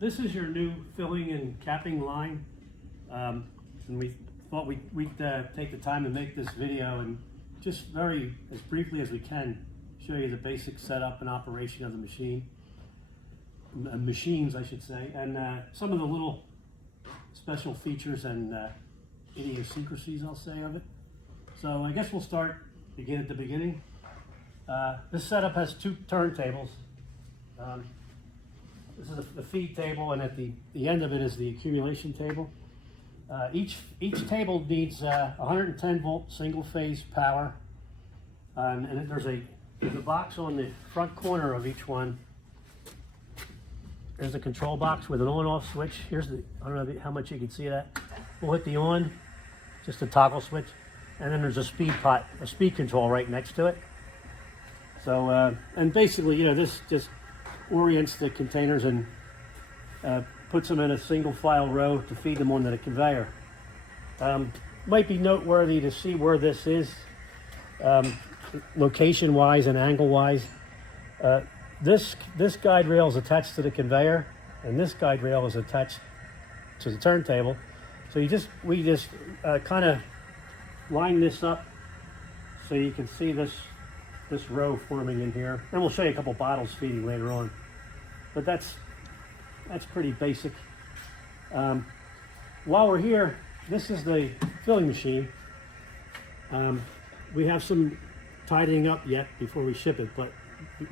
This is your new filling and capping line, and we thought we'd take the time to make this video and just as briefly as we can, show you the basic setup and operation of the machines, I should say, and some of the little special features and idiosyncrasies, I'll say, of it. So I guess we'll begin at the beginning. This setup has two turntables. This is the feed table, and at the end of it is the accumulation table. Each table needs 110 volt single phase power, and there's a box on the front corner of each one. There's a control box with an on-off switch. I don't know how much you can see that. We'll hit the on, just a toggle switch, and then there's a speed control right next to it. So, and basically, this just orients the containers and puts them in a single file row to feed them onto the conveyor. Might be noteworthy to see where this is location-wise and angle-wise. This guide rail is attached to the conveyor, and this guide rail is attached to the turntable. So we just kind of line this up so you can see this row forming in here. And we'll show you a couple bottles feeding later on. But that's pretty basic. While we're here, this is the filling machine. We have some tidying up yet before we ship it, but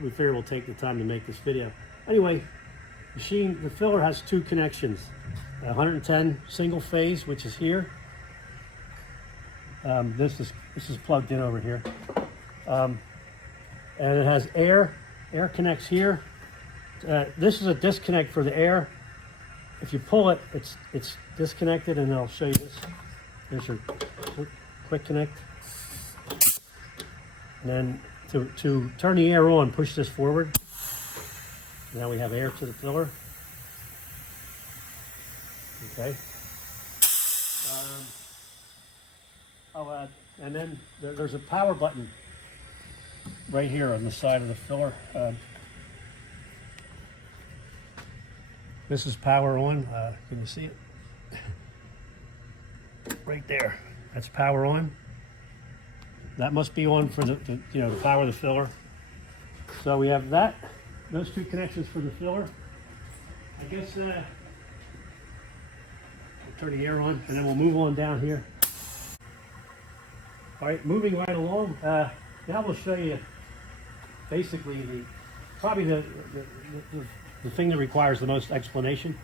we figure we'll take the time to make this video. Anyway, the filler has two connections. 110 single phase, which is here. This is plugged in over here. And it has air connects here. This is a disconnect for the air. If you pull it, it's disconnected, and I'll show you this. There's your quick connect. And then to turn the air on, push this forward. Now we have air to the filler. Okay. And then there's a power button right here on the side of the filler. This is power on. Can you see it? Right there. That's power on. That must be on for the power of the filler. So we have those two connections for the filler. I guess we'll turn the air on, and then we'll move on down here. All right, moving right along. Now we'll show you basically probably the thing that requires the most explanation.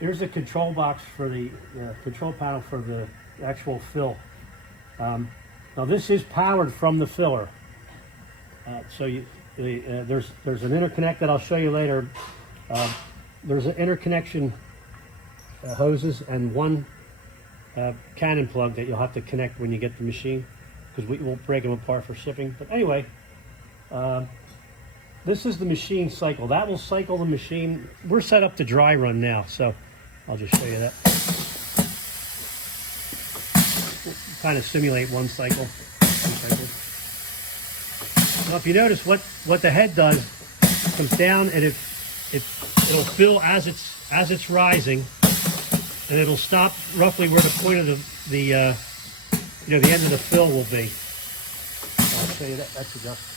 Here's the control box for the control panel for the actual fill. Now this is powered from the filler. There's an interconnect that I'll show you later. There's an interconnection hoses and one cannon plug that you'll have to connect when you get the machine, because we won't break them apart for shipping. But anyway, this is the machine cycle. That will cycle the machine. We're set up to dry run now, so I'll just show you that. We'll kind of simulate one cycle, two cycles. Now, if you notice what the head does, it comes down and it'll fill as it's rising, and it'll stop roughly where the point of the end of the fill will be. I'll show you that. That's adjusted.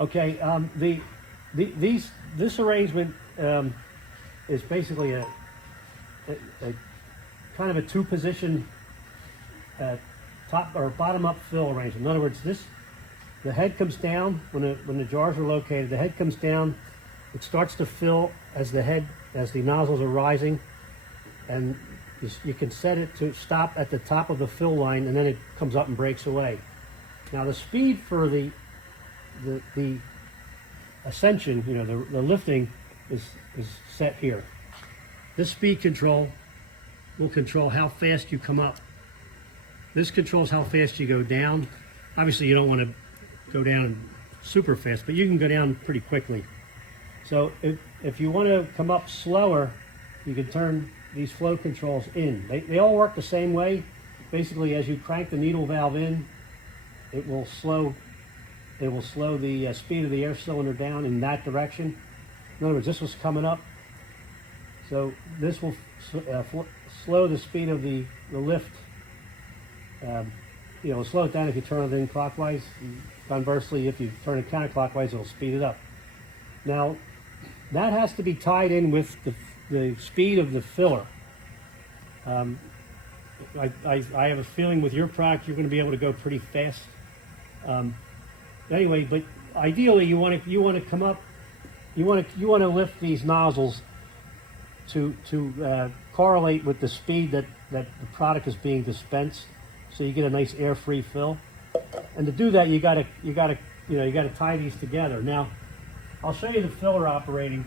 Okay, this arrangement is basically a kind of a two-position top or bottom-up fill arrangement. In other words, the head comes down when the jars are located. The head comes down. It starts to fill as the nozzles are rising, and you can set it to stop at the top of the fill line, and then it comes up and breaks away. Now the speed for the ascension, the lifting is set here. This speed control will control how fast you come up. This controls how fast you go down. Obviously you don't want to go down super fast, but you can go down pretty quickly. So if you want to come up slower, you can turn these flow controls in. They all work the same way. Basically, as you crank the needle valve in, it will slow the speed of the air cylinder down in that direction. In other words, this was coming up, so this will slow the speed of the lift. Slow it down if you turn it in clockwise. Conversely, if you turn it counterclockwise, it'll speed it up. Now, that has to be tied in with the speed of the filler. I have a feeling with your product you're going to be able to go pretty fast. Anyway, but ideally you want to come up, you want to lift these nozzles to correlate with the speed that the product is being dispensed, so you get a nice air-free fill. And to do that, you got to tie these together. Now, I'll show you the filler operating.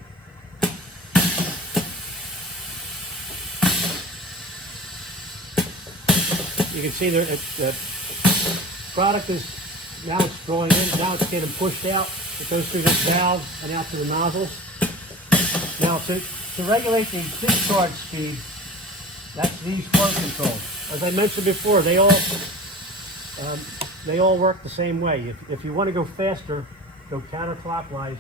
You can see there the product is now it's drawing in. Now it's getting pushed out. It goes through this valve and out to the nozzles. Now to regulate the discharge speed, that's these flow controls. As I mentioned before, they all work the same way. If you want to go faster, go counterclockwise,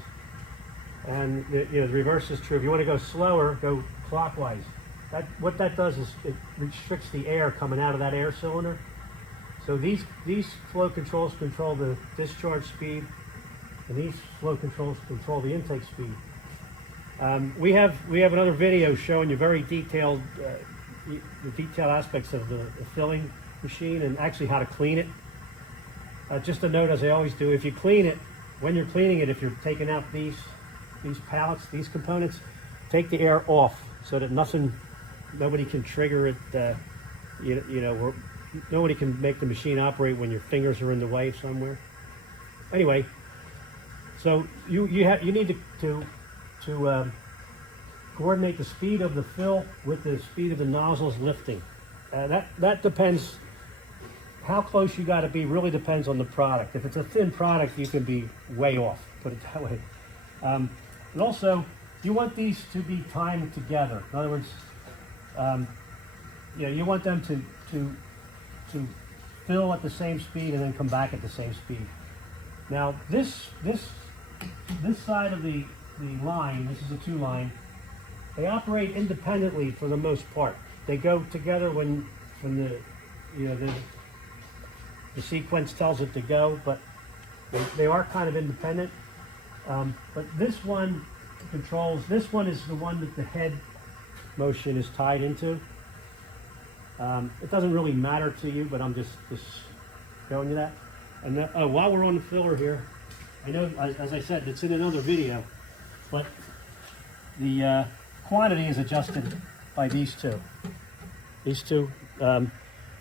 and the reverse is true. If you want to go slower, go clockwise. What that does is it restricts the air coming out of that air cylinder. So these flow controls control the discharge speed, and these flow controls control the intake speed. We have another video showing you very detailed the detailed aspects of the filling machine and actually how to clean it. Just a note, as I always do, if you clean it, when you're cleaning it, if you're taking out these pallets, these components, take the air off so that nobody can trigger it. Nobody can make the machine operate when your fingers are in the way somewhere. Anyway, so you need to coordinate the speed of the fill with the speed of the nozzles lifting. That depends. How close you got to be really depends on the product. If it's a thin product, you can be way off. Put it that way. And also, you want these to be timed together. In other words, you want them to fill at the same speed and then come back at the same speed. Now, this side of the line, this is a 2 line. They operate independently for the most part. They go together when the sequence tells it to go, but they are kind of independent. But this one controls. This one is the one that the head motion is tied into. It doesn't really matter to you, but I'm just showing you that. And while we're on the filler here, I know, as I said, it's in another video, but the quantity is adjusted by these two. These two,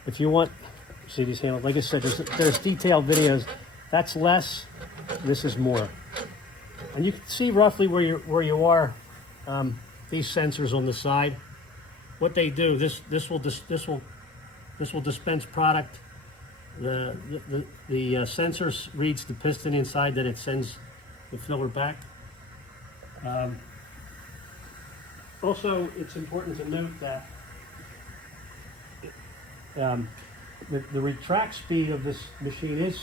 if you want, see these handles, like I said, there's detailed videos. That's less, this is more. And you can see roughly where you are, these sensors on the side. What they do, this will dispense product. The sensor reads the piston inside, that it sends the filler back. Also, it's important to note that the retract speed of this machine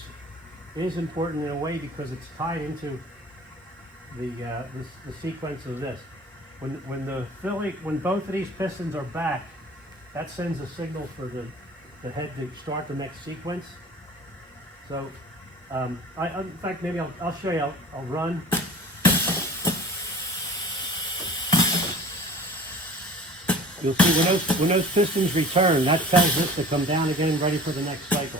is important in a way because it's tied into the sequence of this. When both of these pistons are back, that sends a signal for the head to start the next sequence. So, in fact, maybe I'll show you. I'll run. You'll see when those pistons return, that tells this to come down again, ready for the next cycle.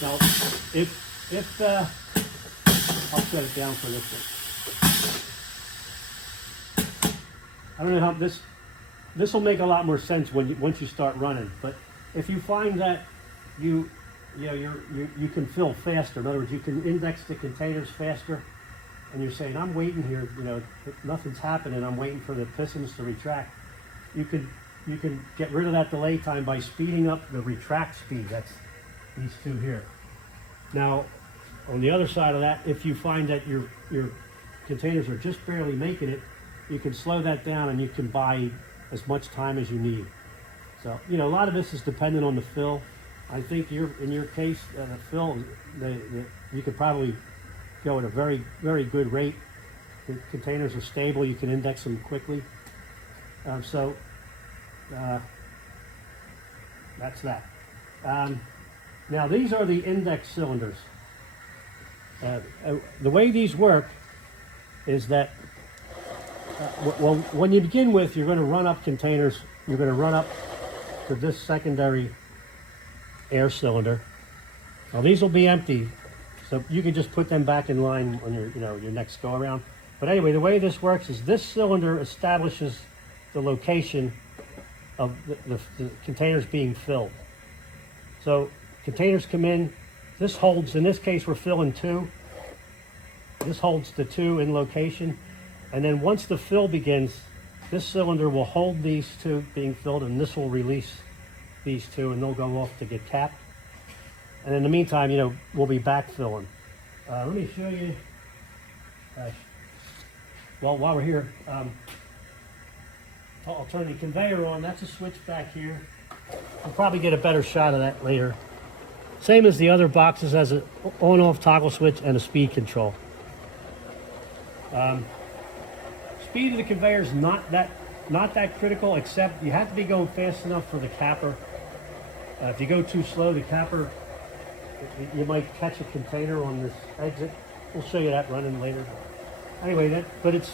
Now, if I'll shut it down for this one. I don't know how this will make a lot more sense once you start running. But if you find that you can fill faster, in other words, you can index the containers faster, and you're saying, I'm waiting here, nothing's happening, I'm waiting for the pistons to retract. You can get rid of that delay time by speeding up the retract speed. That's these two here. Now, on the other side of that, if you find that your containers are just barely making it, you can slow that down, and you can buy as much time as you need. So, you know, a lot of this is dependent on the fill. I think in your case, the fill, you could probably go at a very, very good rate. The containers are stable. You can index them quickly. That's that. Now, these are the index cylinders. The way these work is that, well, when you begin with, you're going to run up containers. You're going to run up to this secondary air cylinder. Now, these will be empty, so you can just put them back in line on your, your next go around. But anyway, the way this works is this cylinder establishes the location of the containers being filled. So containers come in. This holds, in this case, we're filling 2. This holds the 2 in location. And then once the fill begins, this cylinder will hold these 2 being filled, and this will release these 2, and they'll go off to get capped. And in the meantime, we'll be backfilling. Let me show you. Well, while we're here, I'll turn the conveyor on. That's a switch back here. We'll probably get a better shot of that later. Same as the other boxes, has an on-off toggle switch and a speed control. Speed of the conveyor is not that critical, except you have to be going fast enough for the capper. If you go too slow, the capper, you might catch a container on this exit. We'll show you that running later. Anyway, but it's,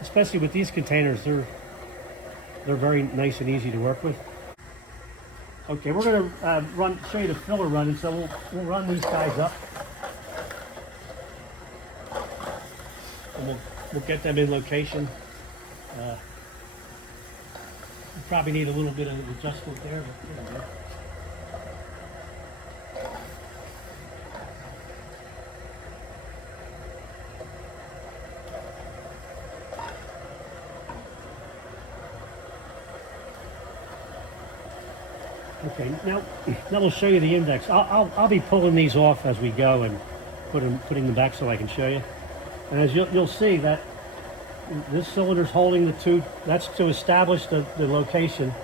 especially with these containers, they're very nice and easy to work with. Okay, we're going to show you the filler running, so we'll run these guys up. And we'll get them in location. We'll probably need a little bit of adjustment there, but you know. Okay, now we'll show you the index. I'll be pulling these off as we go and putting them back so I can show you. And as you'll see that this cylinder's holding the 2. That's to establish the location.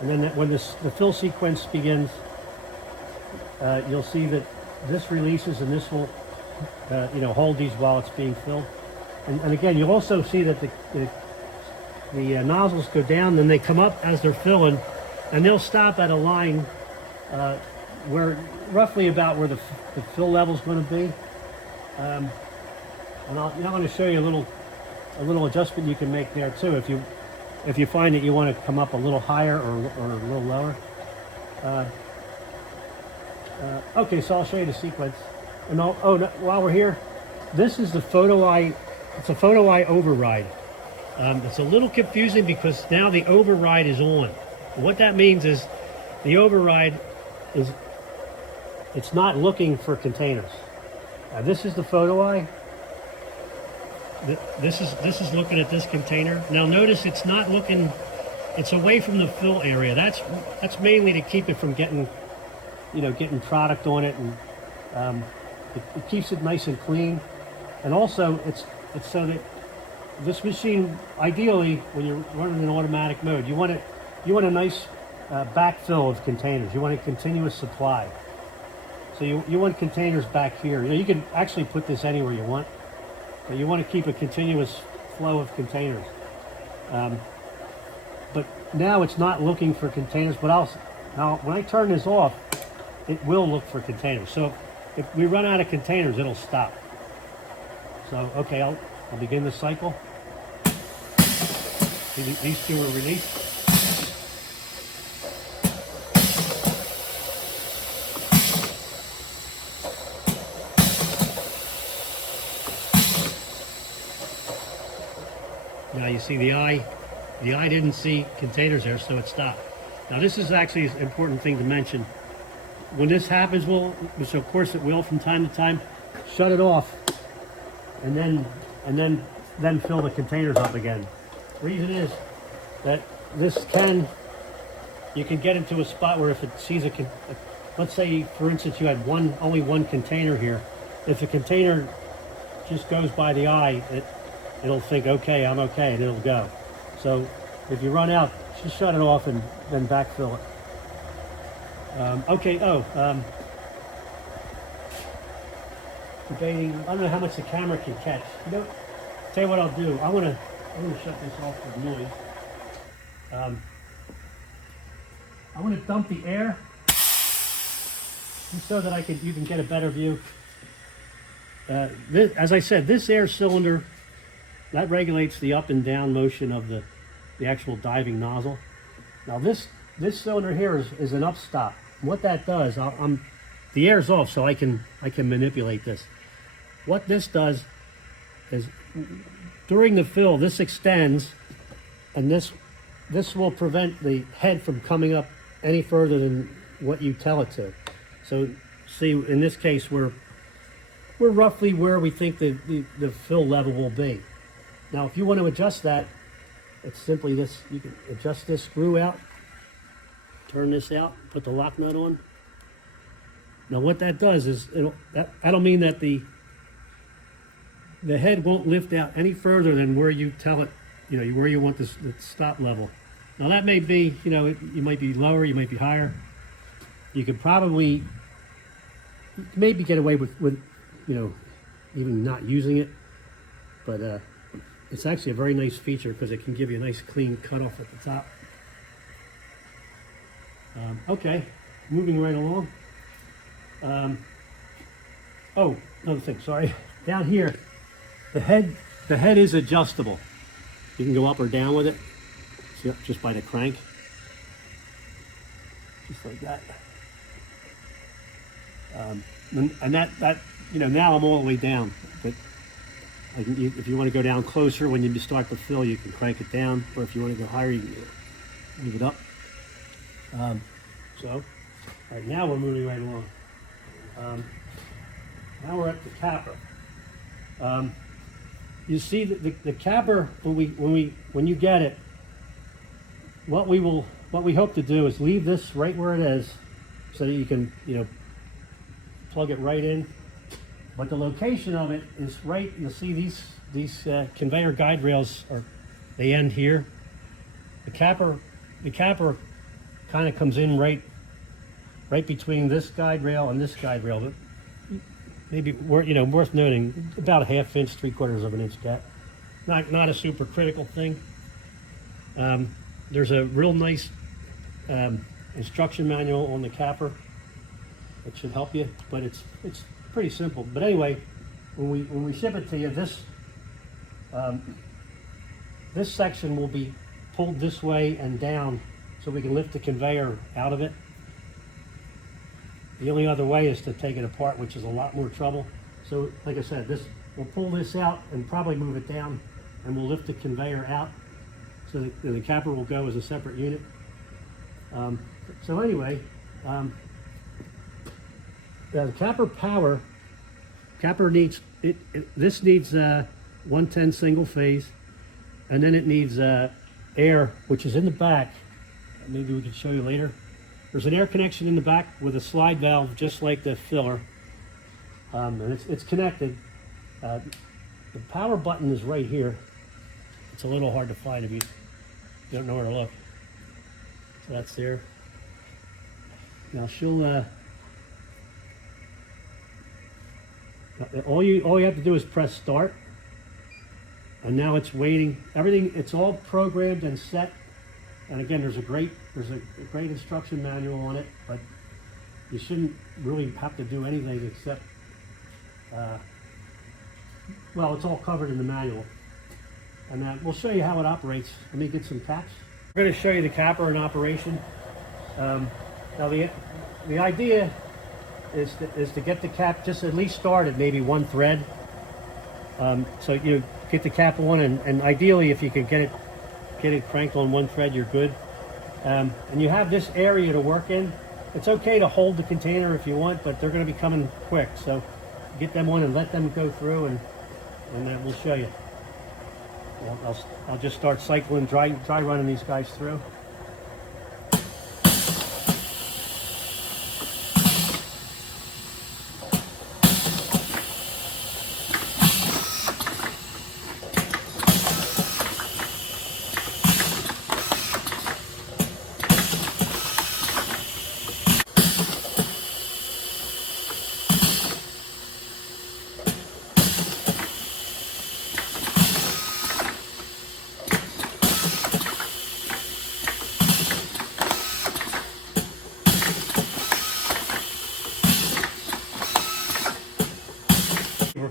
And then when the fill sequence begins, you'll see that this releases and this will hold these while it's being filled. And again, you'll also see that the nozzles go down, then they come up as they're filling. And they'll stop at a line where roughly about where the fill level is going to be. And I'm going to show you a little adjustment you can make there too if you find that you want to come up a little higher or a little lower. Okay, so I'll show you the sequence. And while we're here, this is the photo eye. It's a photo eye override. It's a little confusing because now the override is on. What that means is the override it's not looking for containers. This is the photo eye. This is looking at this container. Now notice it's not looking, it's away from the fill area. That's mainly to keep it from getting product on it, and it keeps it nice and clean. And also it's so that this machine, ideally when you're running in automatic mode, you want a nice backfill of containers. You want a continuous supply. So you want containers back here. You can actually put this anywhere you want, but you want to keep a continuous flow of containers. But now it's not looking for containers, but now when I turn this off, it will look for containers. So if we run out of containers, it'll stop. So, okay, I'll begin the cycle. These 2 are released. Now you see the eye didn't see containers there, so it stopped. Now this is actually an important thing to mention. When this happens, which of course it will from time to time, shut it off and then fill the containers up again. The reason is that you can get into a spot where if it sees let's say for instance you had only one container here. If a container just goes by the eye, it'll think, okay, I'm okay, and it'll go. So if you run out, just shut it off and then backfill it. Okay, debating, I don't know how much the camera can catch. You know, tell you what I'll do. I'm gonna shut this off for noise. I'm gonna dump the air just so that you can get a better view. As I said, this air cylinder, that regulates the up and down motion of the actual diving nozzle. Now this cylinder here is an upstop. And what that does, the air's off, so I can manipulate this. What this does is during the fill, this extends, and this will prevent the head from coming up any further than what you tell it to. So see, in this case, we're roughly where we think the fill level will be. Now, if you want to adjust that, it's simply this. You can adjust this screw out, turn this out, put the lock nut on. Now, what that does is that'll mean that the head won't lift out any further than where you tell it, where you want the stop level. Now, that may be, you might be lower, you might be higher. You could probably maybe get away with even not using it, but it's actually a very nice feature because it can give you a nice clean cutoff at the top. Okay, moving right along. Oh, another thing, sorry. Down here, the head is adjustable. You can go up or down with it, just by the crank, just like that. And that now I'm all the way down, but if you want to go down closer when you start to fill, you can crank it down, or if you want to go higher, you can move it up. So, right now we're moving right along. Now we're at the capper. You see the capper, when you get it, what we hope to do is leave this right where it is, so that you can plug it right in. But the location of it is right. You'll see these conveyor guide rails they end here. The capper kind of comes in right between this guide rail and this guide rail. But maybe worth noting, about a 1/2 inch, 3/4 of an inch gap. Not a super critical thing. There's a real nice instruction manual on the capper. It should help you, but it's pretty simple. But anyway, when we ship it to you, this section will be pulled this way and down, so we can lift the conveyor out of it. The only other way is to take it apart, which is a lot more trouble. So, like I said, we'll pull this out and probably move it down, and we'll lift the conveyor out, so the capper will go as a separate unit. So anyway. The capper needs this needs 110 single phase, and then it needs air, which is in the back. Maybe we can show you later. There's an air connection in the back with a slide valve, just like the filler, and it's connected. The power button is right here. It's a little hard to find if you don't know where to look. So that's there. Now she'll. All you have to do is press start, and now it's waiting. Everything, it's all programmed and set. And again, there's a great instruction manual on it, but you shouldn't really have to do anything except, well, it's all covered in the manual. And we'll show you how it operates. Let me get some caps. We're going to show you the capper in operation. Now the idea is to get the cap just at least started, maybe one thread. So you get the cap on, and ideally, if you can get it cranked on one thread, you're good. And you have this area to work in. It's okay to hold the container if you want, but they're going to be coming quick. So get them on and let them go through, and we'll show you. I'll just start cycling, dry running these guys through.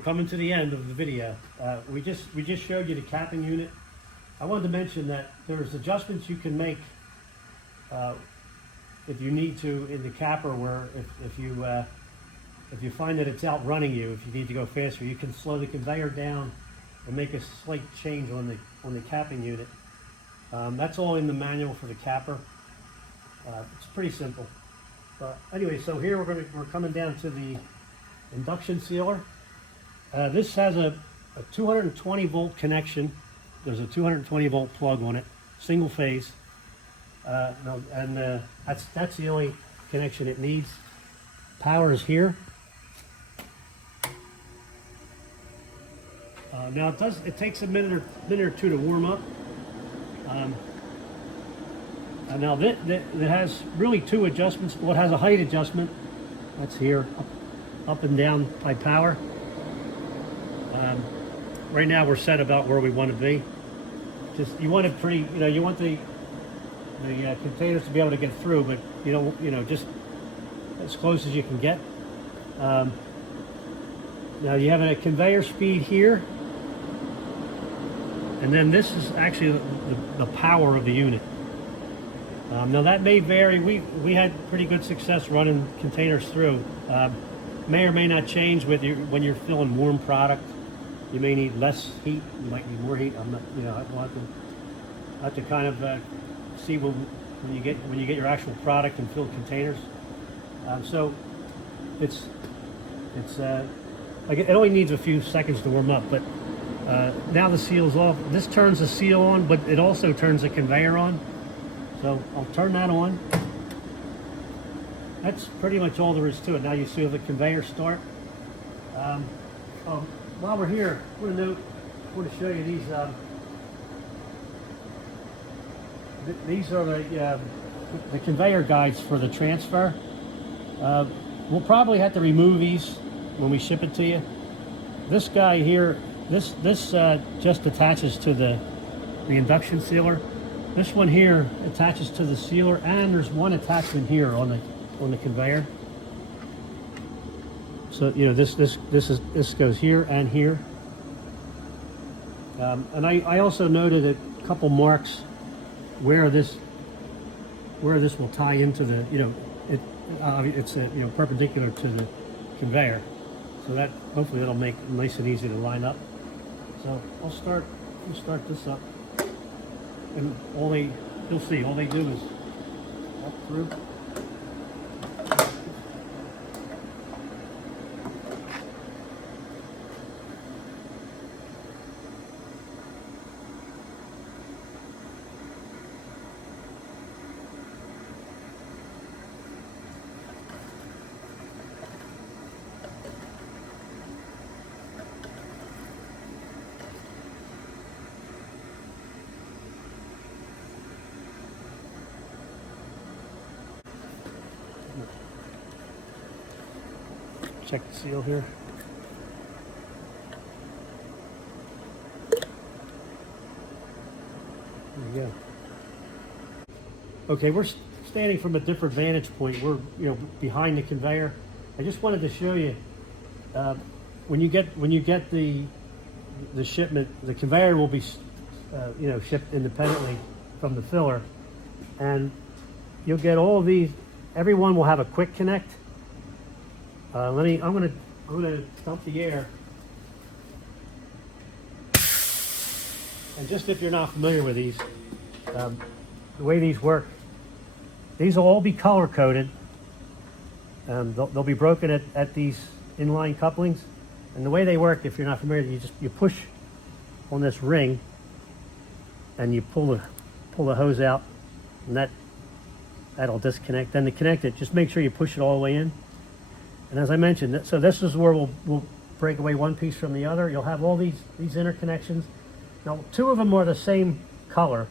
coming to the end of the video. We just showed you the capping unit. I wanted to mention that there's adjustments you can make if you need to in the capper, where if you find that it's outrunning you, if you need to go faster, you can slow the conveyor down and make a slight change on the capping unit. That's all in the manual for the capper. It's pretty simple. Anyway, so here we're coming down to the induction sealer. This has a 220 volt connection. There's a 220 volt plug on it, single phase. That's the only connection it needs. Power is here. Now it takes a minute or two to warm up. Now it has really two adjustments. Well, it has a height adjustment. That's here, up and down by power. Right now we're set about where we want to be. Just you want it pretty, you want the containers to be able to get through, but just as close as you can get. Now you have a conveyor speed here, and then this is actually the power of the unit. Now that may vary. We had pretty good success running containers through. May or may not change with when you're filling warm product. You may need less heat. You might need more heat. I'm not. I'll have to kind of see when you get your actual product and filled containers. So it only needs a few seconds to warm up. But now the seal's off. This turns the seal on, but it also turns the conveyor on. So I'll turn that on. That's pretty much all there is to it. Now you see the conveyor start. While we're here, I want to show you these. These are the conveyor guides for the transfer. We'll probably have to remove these when we ship it to you. This guy here, this just attaches to the induction sealer. This one here attaches to the sealer, and there's one attachment here on the conveyor. So this goes here and here. And I also noted a couple marks where this will tie into the it's perpendicular to the conveyor. So that hopefully that'll make it nice and easy to line up. So we'll start this up. And you'll see, all they do is walk through. Check the seal here. There we go. Okay, we're standing from a different vantage point. We're behind the conveyor. I just wanted to show you when you get the shipment, the conveyor will be shipped independently from the filler, and you'll get all of these. Everyone will have a quick connect. I'm gonna dump the air, and just if you're not familiar with these, the way these work, these will all be color coded. They'll be broken at these inline couplings, and the way they work, if you're not familiar, you push on this ring, and you pull the hose out, and that'll disconnect. Then to connect it, just make sure you push it all the way in. And as I mentioned, so this is where we'll break away one piece from the other. You'll have all these interconnections. Now, two of them are the same color.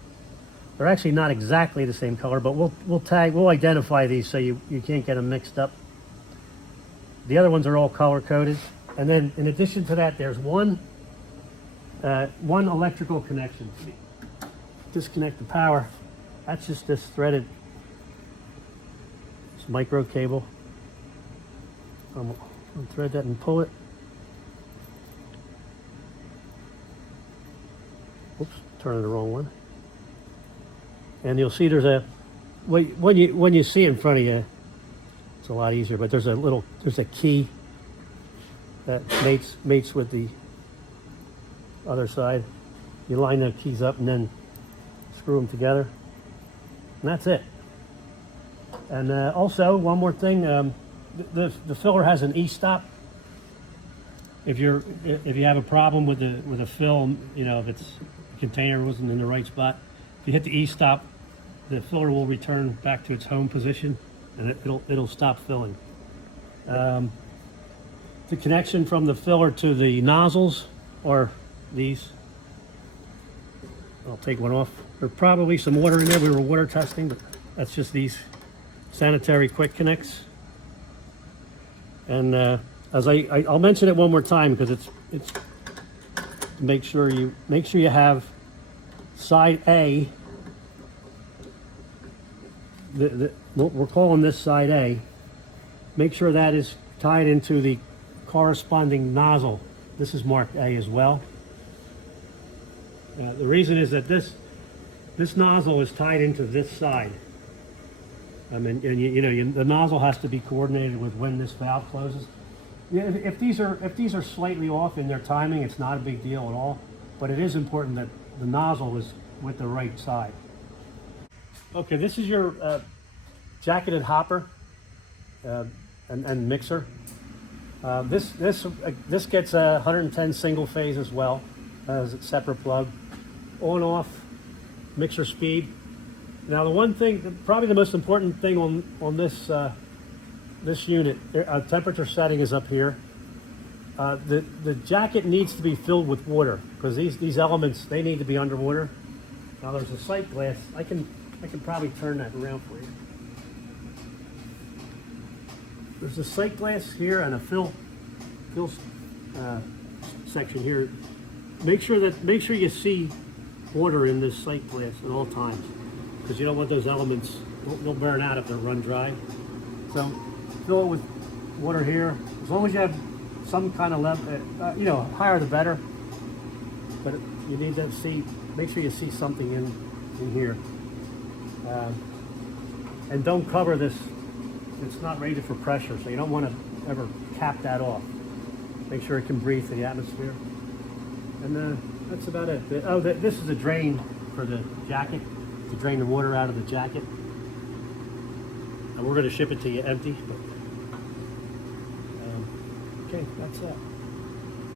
They're actually not exactly the same color, but we'll identify these so you can't get them mixed up. The other ones are all color coded. And then in addition to that, there's one electrical connection. Disconnect the power. That's just this threaded micro cable. I'll thread that and pull it. oops, turning the wrong one. And you'll see there's a, when you see it in front of you, it's a lot easier, but there's a key that mates with the other side. You line the keys up and then screw them together, and that's it. And also, one more thing, the filler has an e-stop. If you have a problem with a fill, you know, if the container wasn't in the right spot, if you hit the e-stop, the filler will return back to its home position, and it'll stop filling. The connection from the filler to the nozzles are these. I'll take one off. There's probably some water in there. We were water testing, but that's just these sanitary quick connects. And as I'll mention it one more time because it's make sure you have side A. We're calling this side A. Make sure that is tied into the corresponding nozzle. This is marked A as well. The reason is that this nozzle is tied into this side. I mean, and the nozzle has to be coordinated with when this valve closes. If these are slightly off in their timing, it's not a big deal at all. But it is important that the nozzle is with the right side. Okay, this is your jacketed hopper and mixer. This gets a 110 single phase as well as a separate plug. On off mixer speed. Now the one thing, probably the most important thing on this this unit, temperature setting is up here. The jacket needs to be filled with water because these elements, they need to be underwater. Now there's a sight glass. I can probably turn that around for you. There's a sight glass here and a fill section here. Make sure you see water in this sight glass at all times, because you don't want those elements, they'll burn out if they're run dry. So fill it with water here. As long as you have some kind of level, higher the better. But you need to make sure you see something in here. And don't cover this. It's not rated for pressure, so you don't want to ever cap that off. Make sure it can breathe to the atmosphere. And that's about it. This is a drain for the jacket, to drain the water out of the jacket. And we're going to ship it to you empty. But, okay, that's it.